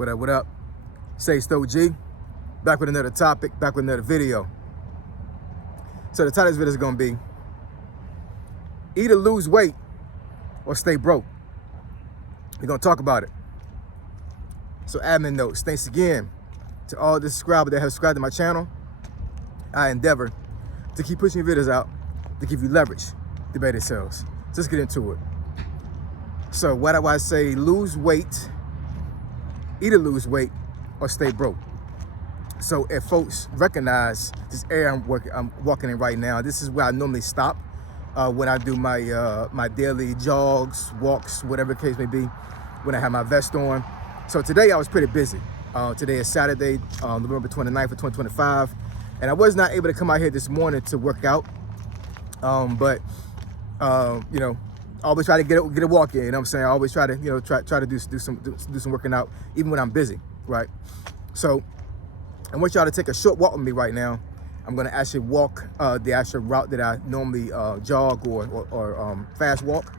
What up, what up? Say Stowe G, back with another topic, back with another video. So the title of this video is gonna be, either lose weight or stay broke. We're gonna talk about it. So admin notes, thanks again to all the subscribers that have subscribed to my channel. I endeavor to keep pushing videos out to give you leverage to better sales. So let's get into it. So why do I say lose weight, either lose weight or stay broke? So if folks recognize this area I'm walking in right now, this is where I normally stop when I do my my daily jogs, walks, whatever the case may be, when I have my vest on. So today I was pretty busy. Today is Saturday, November 29th of 2025, and I was not able to come out here this morning to work out. But you know, I always try to get a walk in. You know what I'm saying? I always try to, you know, try to do some working out even when I'm busy, right? So I want y'all to take a short walk with me right now. I'm gonna actually walk the actual route that I normally jog or fast walk.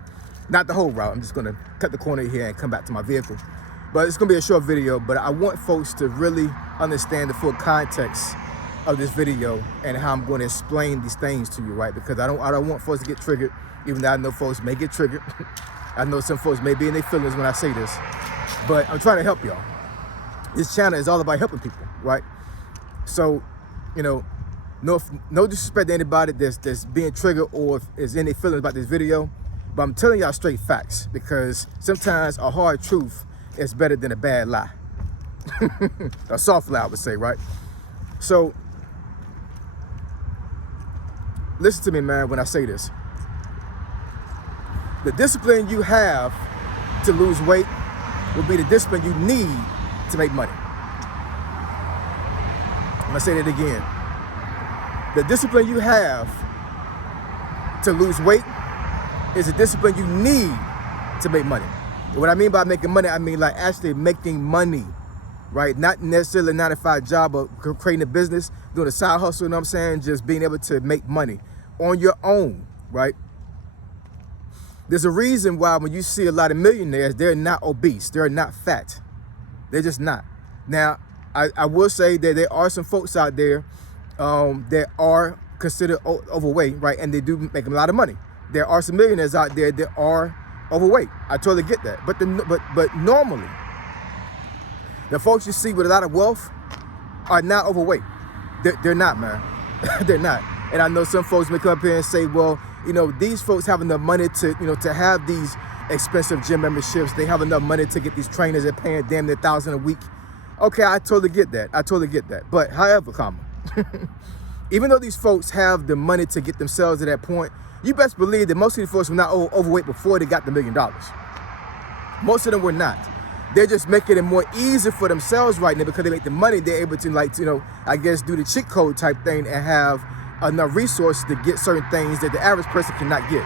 Not the whole route. I'm just gonna cut the corner here and come back to my vehicle. But it's gonna be a short video, but I want folks to really understand the full context of this video and how I'm going to explain these things to you, right? Because I don't want folks to get triggered, even though I know folks may get triggered. I know some folks may be in their feelings when I say this, but I'm trying to help y'all. This channel is all about helping people, right? So, you know, no disrespect to anybody that's being triggered or is in their feelings about this video, but I'm telling y'all straight facts, because sometimes a hard truth is better than a bad lie. A soft lie, I would say, right? So listen to me, man, when I say this. The discipline you have to lose weight will be the discipline you need to make money. I'm gonna say that again. The discipline you have to lose weight is a discipline you need to make money. What I mean by making money, I mean like actually making money, right? Not necessarily a 9-to-5 job or creating a business, doing a side hustle, you know what I'm saying? Just being able to make money on your own, right? There's a reason why when you see a lot of millionaires, they're not obese, they're not fat. They're just not. Now, I will say that there are some folks out there that are considered overweight, right? And they do make a lot of money. There are some millionaires out there that are overweight. I totally get that. But normally, the folks you see with a lot of wealth are not overweight. They're not, man. They're not. And I know some folks may come up here and say, well, you know, these folks have enough money to, you know, to have these expensive gym memberships. They have enough money to get these trainers that paying damn near $1,000 a week. Okay, I totally get that. I totally get that. But however, even though these folks have the money to get themselves to that point, you best believe that most of these folks were not overweight before they got the $1 million. Most of them were not. They're just making it more easy for themselves right now because they make the money. They're able to, like, you know, I guess do the cheat code type thing and have enough resources to get certain things that the average person cannot get.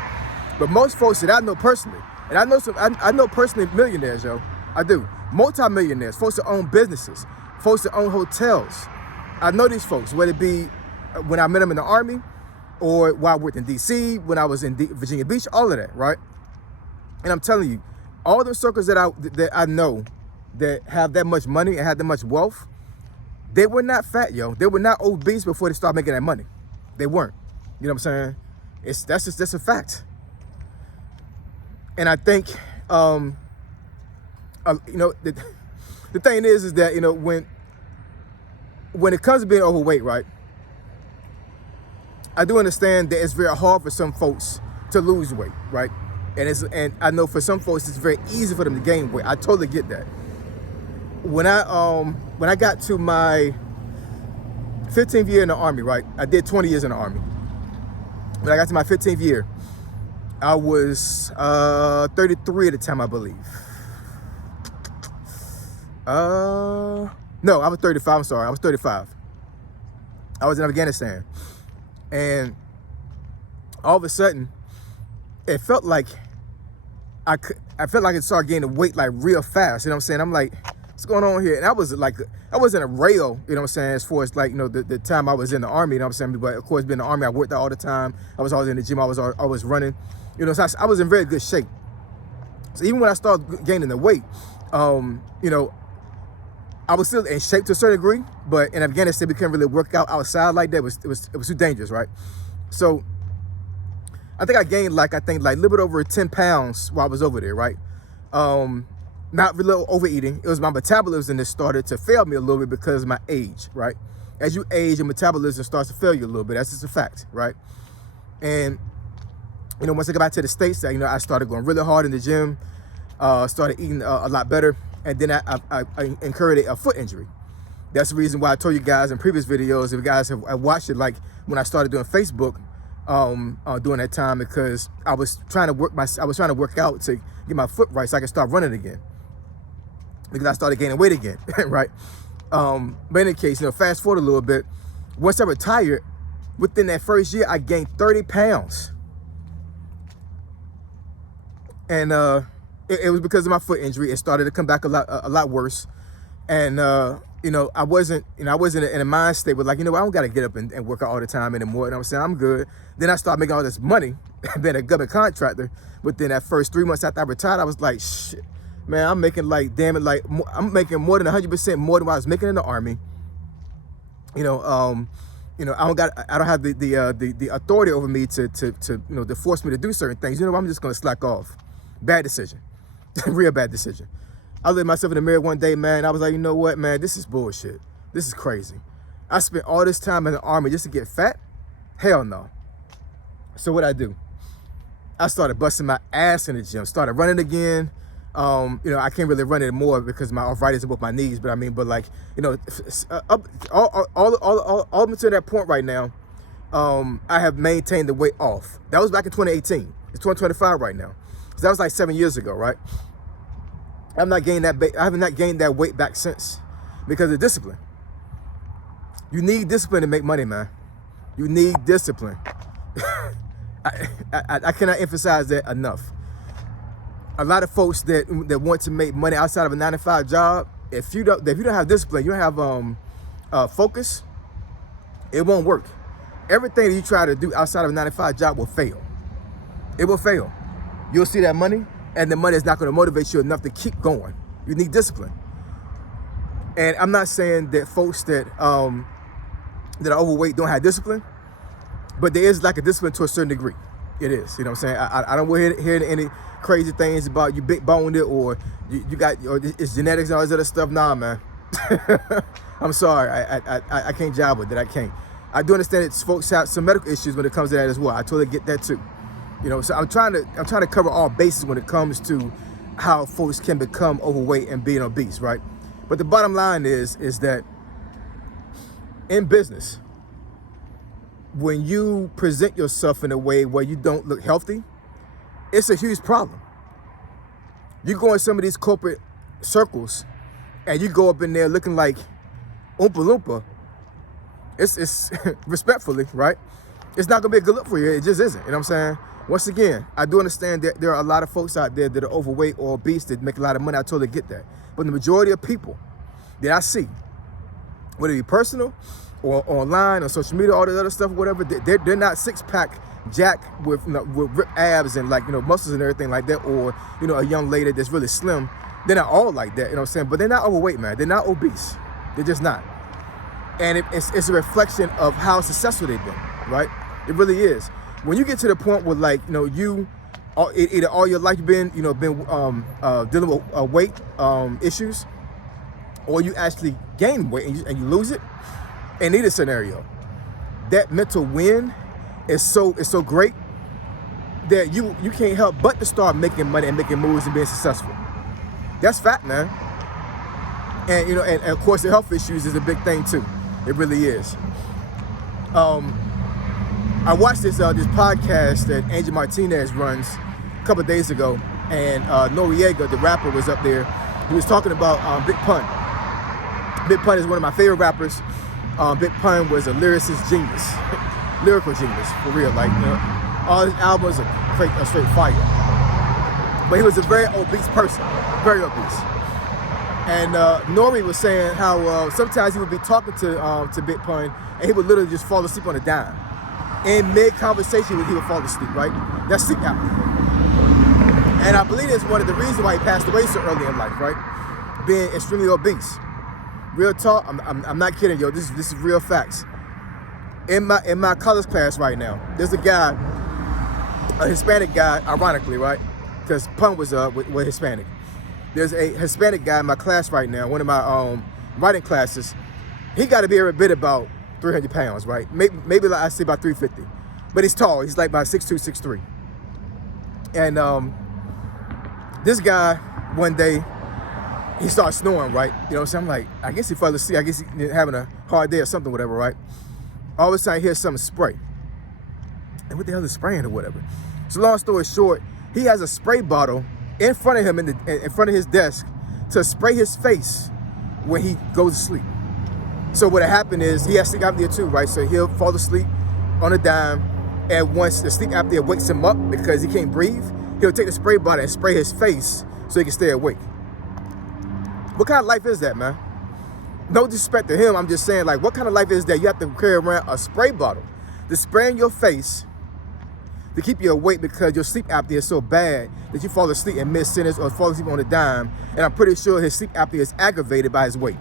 But most folks that I know personally, and I know personally millionaires, yo, I do, multi-millionaires, folks that own businesses, folks that own hotels. I know these folks, whether it be when I met them in the Army or while I worked in DC, when I was in Virginia Beach, all of that, right? And I'm telling you, all the circles that I know that have that much money and have that much wealth, they were not fat, yo. They were not obese before they started making that money. They weren't. You know what I'm saying? That's a fact. And I think, you know, the thing is that, you know, when it comes to being overweight, right, I do understand that it's very hard for some folks to lose weight, right? And I know for some folks it's very easy for them to gain weight. I totally get that. When I got to my 15th year in the Army, right? I did 20 years in the Army. When I got to my 15th year, I was 33 at the time, I believe. No, I was 35. I'm sorry, I was 35. I was in Afghanistan, and all of a sudden, it felt like I felt like it started gaining weight like real fast. You know what I'm saying? I'm like, what's going on here? And I was in a rail, you know what I'm saying, as far as like, you know, the time I was in the Army, you know what I'm saying? But of course, being in the Army, I worked out all the time. I was always in the gym. I was always running. You know, so I was in very good shape. So even when I started gaining the weight, you know, I was still in shape to a certain degree, but in Afghanistan, we couldn't really work out outside like that. It was too dangerous, right? So I think I gained like a little bit over 10 pounds while I was over there, right? Not really overeating. It was my metabolism that started to fail me a little bit because of my age, right? As you age, your metabolism starts to fail you a little bit. That's just a fact, right? And once I got back to the States, I started going really hard in the gym, started eating a lot better, and then I incurred a foot injury. That's the reason why I told you guys in previous videos, if you guys have watched it, like when I started doing Facebook during that time, because I was trying to work out to get my foot right so I could start running again, because I started gaining weight again, right? But in any case, fast forward a little bit. Once I retired, within that first year, I gained 30 pounds. And it was because of my foot injury. It started to come back a lot worse. And I wasn't in a mind state with like, I don't got to get up and work out all the time anymore. And I'm saying I'm good. Then I started making all this money, being a government contractor. Within that first 3 months after I retired, I was like, shit, man, I'm making I'm making more than 100% more than what I was making in the Army. I don't have the authority over me to force me to do certain things. I'm just gonna slack off. Bad decision. Real bad decision. I looked at myself in the mirror one day, man. I was like, you know what, man, this is bullshit. This is crazy. I spent all this time in the Army just to get fat? Hell no. So what I do? I started busting my ass in the gym, started running again. I can't really run anymore because my arthritis in both my knees. But up all to that point right now, I have maintained the weight off. That was back in 2018. It's 2025 right now. So that was like 7 years ago, right? I have not gained that weight back since because of discipline. You need discipline to make money, man. You need discipline. I cannot emphasize that enough. A lot of folks that want to make money outside of a 9-to-5 job, if you don't have discipline, you don't have focus, it won't work. Everything that you try to do outside of a 9-to-5 job will fail. It will fail. You'll see that money, and the money is not going to motivate you enough to keep going. You need discipline. And I'm not saying that folks that are overweight don't have discipline, but there is like a discipline to a certain degree. It is, what I'm saying? I don't want to hear any crazy things about you big boned it or you got, or it's genetics and all this other stuff. Nah, man. I'm sorry. I can't jive with it. I can't. I do understand that folks have some medical issues when it comes to that as well. I totally get that too. So I'm trying to cover all bases when it comes to how folks can become overweight and being obese, right? But the bottom line is that in business, when you present yourself in a way where you don't look healthy, it's a huge problem. You go in some of these corporate circles and you go up in there looking like Oompa Loompa. It's respectfully, right? It's not gonna be a good look for you. It just isn't, what I'm saying? Once again, I do understand that there are a lot of folks out there that are overweight or obese that make a lot of money. I totally get that. But the majority of people that I see, whether it be personal or online or social media, all the other stuff, whatever, they're not six-pack jack with ripped abs and muscles and everything like that, or a young lady that's really slim. They're not all like that, what I'm saying? But they're not overweight, man. They're not obese. They're just not. And it's a reflection of how successful they've been, right? It really is. When you get to the point where you either all your life you've been dealing with weight issues, or you actually gain weight and you lose it. In either scenario, that mental win is so great that you can't help but to start making money and making moves and being successful. That's fact, man. And and of course the health issues is a big thing too. It really is. I watched this podcast that Angel Martinez runs a couple of days ago, and Noriega, the rapper, was up there. He was talking about Big Pun. Big Pun is one of my favorite rappers. Big Pun was a lyricist genius, lyrical genius, for real. All his albums are straight fire. But he was a very obese person, very obese. And Nori was saying how sometimes he would be talking to Big Pun, and he would literally just fall asleep on a dime. In mid-conversation, he would fall asleep, right? That's sleep apnea. And I believe that's one of the reasons why he passed away so early in life, right? Being extremely obese. Real talk, I'm not kidding, yo. This is real facts. In my college class right now, there's a guy, a Hispanic guy, ironically, right? Because pun was with Hispanic. There's a Hispanic guy in my class right now, one of my writing classes. He got to be every bit about 300 pounds, right? Maybe like I say about 350. But he's tall. He's like about 6'2", 6'3". And this guy, one day, he starts snoring, right? You know what I'm saying? I'm like, I guess he fell asleep. I guess he's having a hard day or something, whatever, right? All of a sudden, I hear something spray. And what the hell is spraying or whatever? So long story short, he has a spray bottle in front of him, in front of his desk, to spray his face when he goes to sleep. So what happened is, he has sleep apnea too, right? So he'll fall asleep on a dime, and once the sleep apnea wakes him up because he can't breathe, he'll take the spray bottle and spray his face so he can stay awake. What kind of life is that, man? No disrespect to him, I'm just saying, like, what kind of life is that? You have to carry around a spray bottle to spray in your face to keep you awake because your sleep apnea is so bad that you fall asleep in mid-sentence or fall asleep on a dime. And I'm pretty sure his sleep apnea is aggravated by his weight.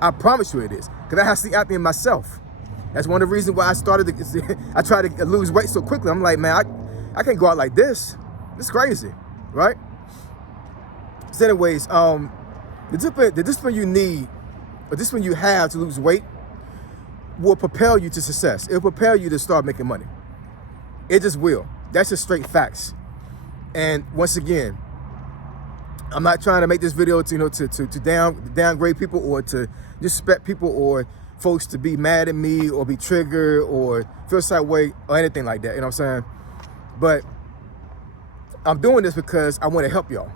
I promise you it is, because I have sleep apnea myself. That's one of the reasons why I tried to lose weight so quickly. I'm like, man, I can't go out like this. It's crazy, right? So anyways, the discipline you need, or discipline you have to lose weight, will propel you to success. It will propel you to start making money. It just will. That's just straight facts. And once again, I'm not trying to make this video to downgrade people or to disrespect people or folks to be mad at me or be triggered or feel some way or anything like that. You know what I'm saying? But I'm doing this because I want to help y'all.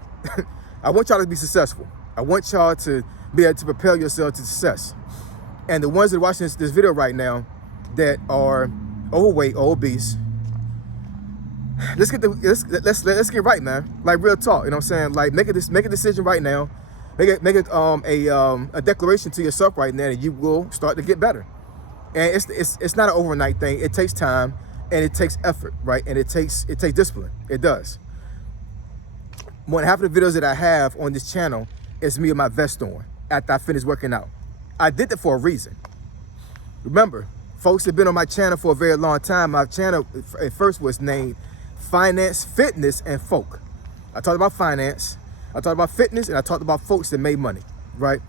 I want y'all to be successful. I want y'all to be able to propel yourself to success. And the ones that are watching this video right now that are overweight or obese, let's get right, man. Like, real talk, you know what I'm saying? Like, make a decision right now. Make a declaration to yourself right now, and you will start to get better. And it's not an overnight thing. It takes time and it takes effort, right? And it takes discipline. It does. More than half of the videos that I have on this channel is me with my vest on after I finish working out. I did that for a reason. Remember, folks have been on my channel for a very long time. My channel at first was named Finance, Fitness, and Folk. I talked about finance, I talked about fitness, and I talked about folks that made money, right?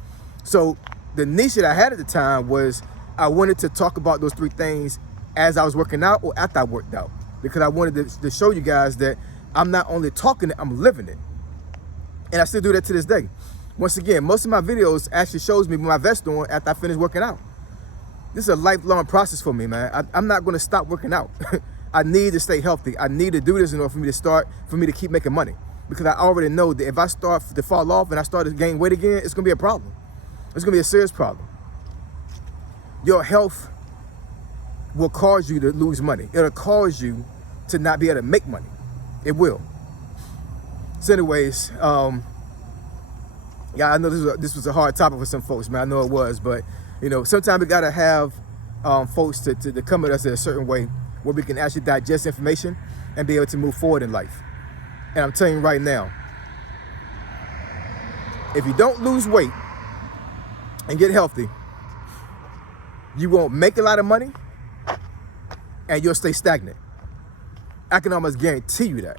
So the niche that I had at the time was I wanted to talk about those three things as I was working out or after I worked out, because I wanted to show you guys that I'm not only talking it, I'm living it. And I still do that to this day. Once again, most of my videos actually shows me with my vest on after I finish working out. This is a lifelong process for me, man. I'm not going to stop working out. I need to stay healthy. I need to do this in order for me to keep making money. Because I already know that if I start to fall off and I start to gain weight again, it's going to be a problem. It's going to be a serious problem. Your health will cause you to lose money. It'll cause you to not be able to make money. It will. So anyways, yeah, I know this was a hard topic for some folks, man. I know it was, but sometimes we gotta have folks to come at us in a certain way where we can actually digest information and be able to move forward in life. And I'm telling you right now, if you don't lose weight and get healthy, you won't make a lot of money and you'll stay stagnant. I can almost guarantee you that.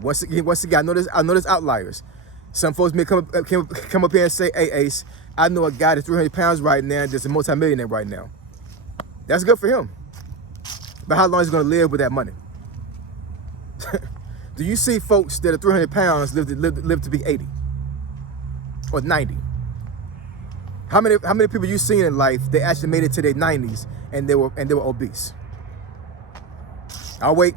Once again, I know there's outliers. Some folks may come up here and say, hey, Ace, I know a guy that's 300 pounds right now that's a multimillionaire right now. That's good for him. But how long is he going to live with that money? Do you see folks that are 300 pounds live to be 80 or 90? How many people you seen in life that actually made it to their 90s and they were obese? I'll wait.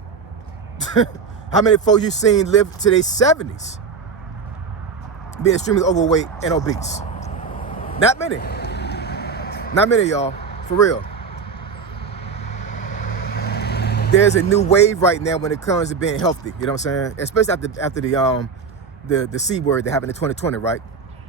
How many folks you seen live to their 70s being extremely overweight and obese? Not many. Not many, y'all. For real. There's a new wave right now when it comes to being healthy. You know what I'm saying? Especially after the C word that happened in 2020, right?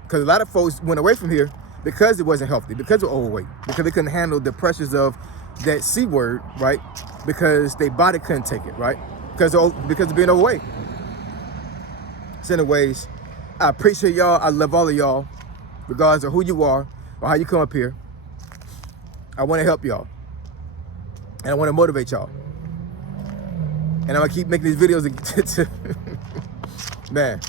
Because a lot of folks went away from here because it wasn't healthy, because of overweight, because they couldn't handle the pressures of that C word, right? Because their body couldn't take it, right? Because of being overweight. So anyways, I appreciate y'all. I love all of y'all, regardless of who you are. or how you come up here. I want to help y'all, and I want to motivate y'all. And I'm gonna keep making these videos. Man,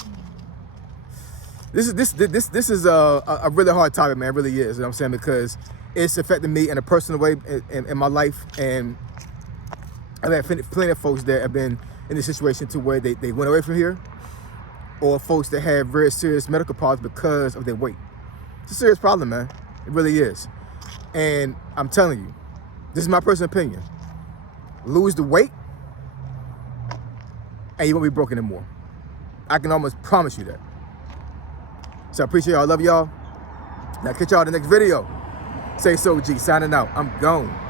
this is a really hard topic, man. It really is. You know what I'm saying? Because it's affected me in a personal way in my life, and I've had plenty of folks that have been in this situation to where they went away from here, or folks that have very serious medical problems because of their weight. It's a serious problem, man. It really is. And I'm telling you, this is my personal opinion. Lose the weight, and you won't be broke anymore. I can almost promise you that. So I appreciate y'all. I love y'all. Now catch y'all in the next video. Say so, G. Signing out. I'm gone.